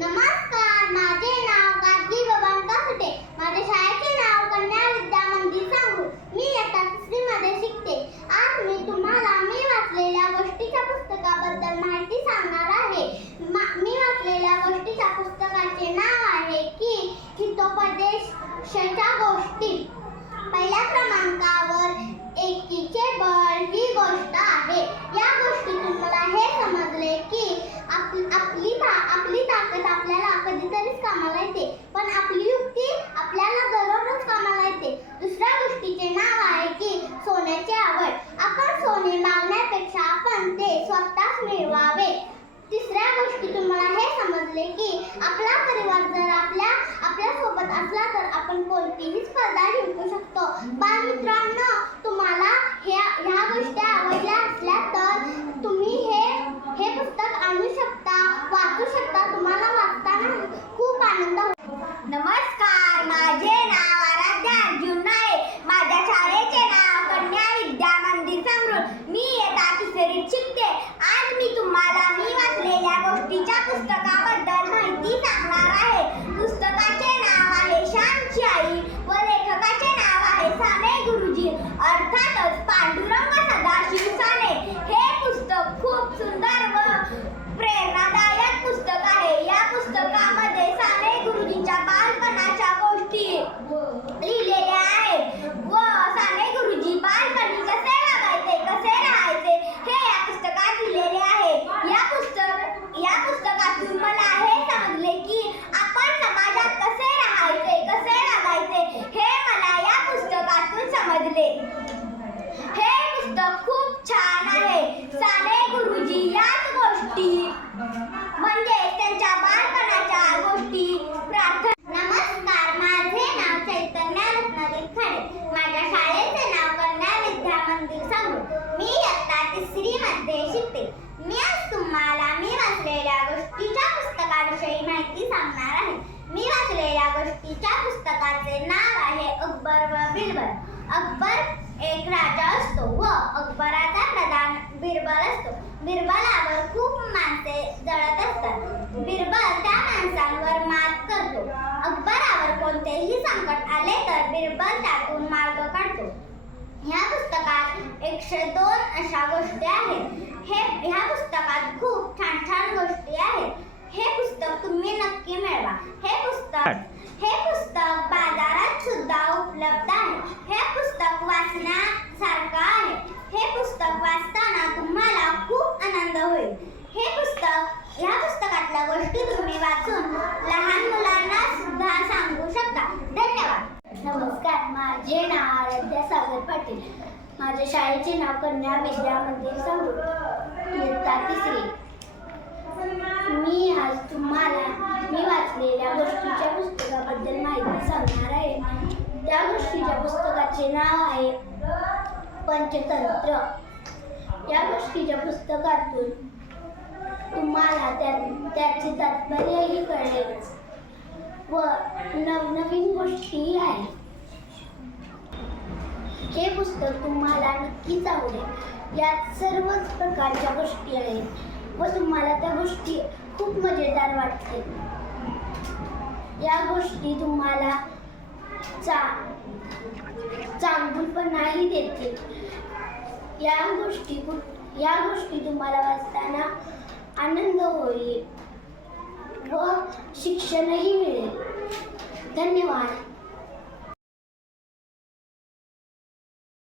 नमस्कार माझे नाव गादगी बबांका सुटे माझ्या शाळेचे नाव कन्या विद्या मंदिर सांगू. मी आता तिसरी मध्ये शिकते. आज मी तुम्हाला मी वाचलेल्या गोष्टीच्या पुस्तकाबद्दल माहिती सांगणार आहे. मा- मी वाचलेल्या गोष्टीच्या पुस्तकाचे नाव आहे की हितोपदेश गोष्टी. पहिल्या क्रमांकावर समजले की आपला परिवार जर आपल्या आपल्यासोबत असला तर आपण कोणतीही स्पर्धा जिंकू शकतो. बालमित्रांनो तुम्हाला ह्या ह्या गोष्टी आवडल्या असल्या तर तुम्ही हे हे पुस्तक आणू शकता वाचू शकता तुम्हाला वाचताना खूप आनंद होतो. नमस्कार माझे नाव आराध्या अर्जुन नाळे माझ्या शाळेचे नाव कन्या विद्या मंदिर समृद्ध मी येता तिसरीत शिकते. आज मी तुम्हाला मी वाचलेल्या गोष्टीच्या पुस्तकावर माहिती सांगणार आहे पुस्तकाचे नाव आहे श्यामची आई व लेखकाचे नाव आहे साने गुरुजी अर्थातच पांडुरंग सदाशिव साने हे पुस्तक खूप सुंदर व प्रेरणादायक पुस्तक आहे या पुस्तकामध्ये साने गुरुजींच्या बालपणाच्या गोष्टी लिहिलेल्या आहेत व साने गुरुजी बालपणी कसे वागायचे कसे राहायचे हे या पुस्तकात लिहिलेले आहे या पुस्तक या पुस्तकातून मला हे समजले की आपण समाजात कसे राहायचे कसे वागायचे हे मला या पुस्तकातून समजले हे पुस्तक खूप छान आहे साने गुरुजी याच गोष्टी म्हणजे त्यांच्या बालपणाच्या गोष्टी प्रार्थना नमस्कार. माझे नाव चैतन्य रत्नागिरी खाडे माझ्या शाळेचे नाव कन्या विद्या मंदिर सांगू मी इयत्ता तिसरी मध्ये शिकते. मी आज तुम्हाला मी वाचलेल्या गोष्टीच्या पुस्तकाविषयी माहिती सांगणार आहे. मी वाचलेल्या गोष्टीच्या पुस्तकाचे नाव आहे अकबर व बिरबल. अकबर एक राजा असतो व अकबराचा प्रधान बिरबल असतो. बिरबलावर खूप संकट आले तर बिरबल त्यातून मार्ग काढतो. ह्या पुस्तकात एकशे दोन अशा गोष्टी आहेत. हे ह्या पुस्तकात खूप छान छान गोष्टी आहेत. हे पुस्तक तुम्ही नक्की मिळवा. हे पुस्तक हे पुस्तक बाजारात सुद्धा उपलब्ध आहे. हे पुस्तक वाचण्यासारखं आहे. हे पुस्तक वाचताना तुम्हाला खूप आनंद होईल. हे पुस्तक ह्या पुस्तकातल्या गोष्टी तुम्ही वाचून लहान मुलांना सुद्धा सांगू शकता धन्यवाद नमस्कार माझे नाव आराध्या सागर पाटील. माझ्या शाळेचे नाव कन्या विद्या मंदिर सांगू इयत्ता तिसरी. मी आज तुम्हाला मी वाचलेल्या गोष्टीच्या पुस्तकाबद्दल माहिती सांगणार आहे. त्या गोष्टीच्या पुस्तकाचे नाव आहे पंचतंत्र. या गोष्टीच्या पुस्तकातून तुम्हाला त्या त्याचे तात्पर्यही कळेल. व नवनवीन गोष्टी आहेत. हे पुस्तक तुम्हाला नक्कीच आवडेल. यात सर्वच प्रकारच्या गोष्टी आहेत व तुम्हाला त्या गोष्टी खूप मजेदार वाटतील. या गोष्टी तुम्हाला चा चांगुलपणाही देतील या गोष्टी या गोष्टी तुम्हाला वाचताना आनंद होईल व शिक्षणही मिळेल. धन्यवाद.